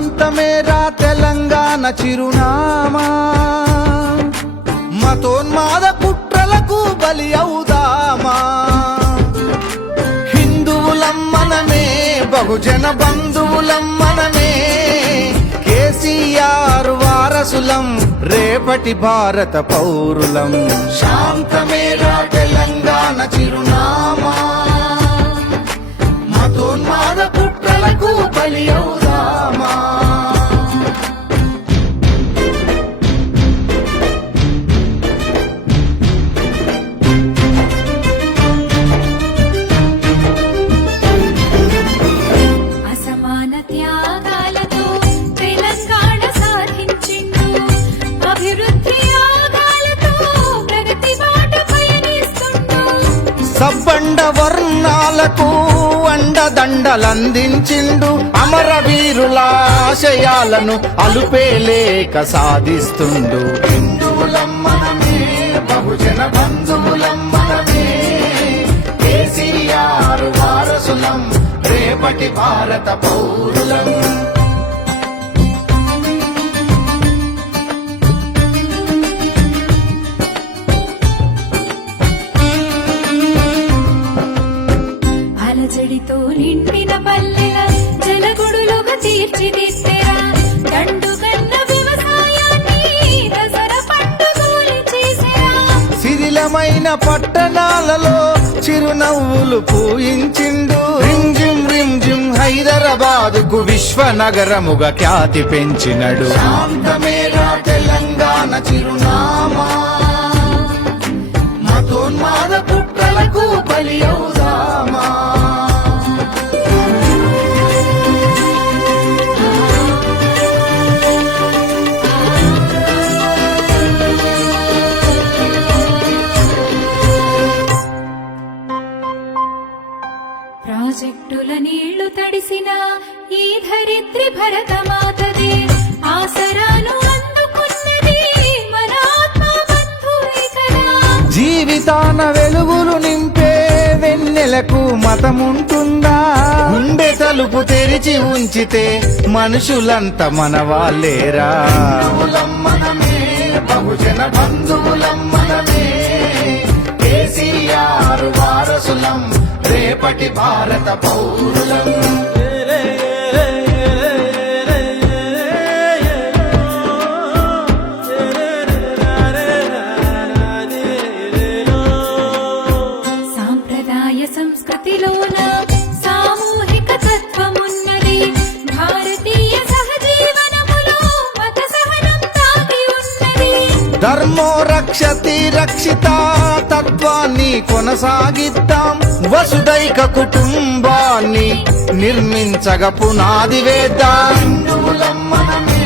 శాంతమేరా తెలంగాణ చిరునామా, మతోన్మాద కుట్రలకు బలి అవుదామా. హిందువులం మనమే, బహుజన బంధువులం మనమే, కేసీఆర్ వారసులం, రేపటి భారత పౌరులం. శాంతమేరా తెలంగాణ చిరునామా, మతోన్మాద కుట్రలకు బలి అవుదామా. అసమాన త్యాగాలతో తెలంగాణ సాధించిండు, అభివృద్ధి యాగాలతో ప్రగతి బాట పయనిస్తుండు. సబ్బండ వర్ణాలకు అండదండలందించిండు, అమరవీరుల ఆశయాలను అలుపేలేక సాధిస్తుండు. హిందువులం మనమే, బహుజన బంధువులం మనమే, కేసీఆర్ వారసులం, రేపటి భారత పౌరులం. అలజడితో నిండిన పల్లెల జలగుడులుగా తీర్చిదిద్దెరా, దండుగన్న వ్యవసాయాన్ని దసరా పండుగలు చేసెరా. శిథిలమైన పట్టణాలలో చిరునవ్వులు పూయించిండు, రింజిమ్ రింజిమ్ హైదరాబాదుకు విశ్వనగరముగా ఖ్యాతి పెంచినడు. శాంతమేరా తెలంగాణ చిరునామా, మతోన్మాద కుట్రలకు బలి అవుదామా. ప్రాజెక్టుల నీళ్లు తడిసిన ఈ ధరిత్రి భరతమాతదే, ఆసరాను అందుకున్నది మన ఆత్మ బంధువే కదా. జీవితాన వెలుగులు నింపే వెన్నెలకు మతముంటుందా? గుండె తలుపు తెరిచి ఉంచితే మనుషులంతా మన వాళ్ళేరా. మనమే, బహుజన బంధువులం మనమే, కేసీఆర్ వారసులం, రేపటి భారత పౌరులం. సాంప్రదాయ సంస్కృతిలోన సామూహిక తత్వమున్నది, భారతీయ సహజీవనములో మత సహనం దాగి ఉన్నది. ధర్మో రక్షతి రక్షిత తత్వాన్ని కొనసాగిద్దాం, వసుదైక కుటుంబాన్ని నిర్మించగ పునాది వేద్దాం. హిందువులం మనమే,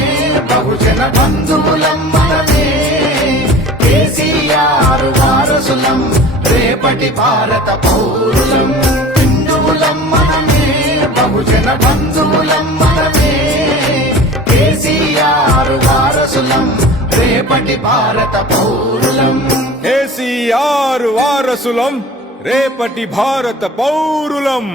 బహుజన బంధువులం మనమే, కేసీఆర్ వారసులం, రేపటి భారత పౌరులం. హిందువులం మనమే, బహుజన బంధువులం మనమే, కేసీఆర్ వారసులం, రేపటి భారత పౌరులం. కేసీఆర్ వారసులం, రేపటి భారత పౌరులం.